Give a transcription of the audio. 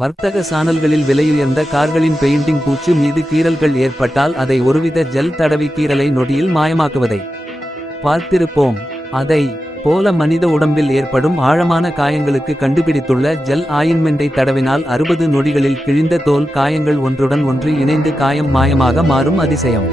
வர்த்தக சானல்களில் விலையுயர்ந்த கார்களின் பெயிண்டிங் பூச்சு மீது கீறல்கள் ஏற்பட்டால் அதை ஒருவித ஜெல் தடவி கீறலை நொடியில் மாயமாக்குவதை பார்த்திருப்போம். அதை போல மனித உடம்பில் ஏற்படும் ஆழமான காயங்களுக்கு கண்டுபிடித்துள்ள ஜெல் ஆயின்மெண்டை தடவினால் 60 நொடிகளில் கிழிந்த தோல் காயங்கள் ஒன்றுடன் ஒன்று இணைந்து காயம் மாயமாக மாறும் அதிசயம்.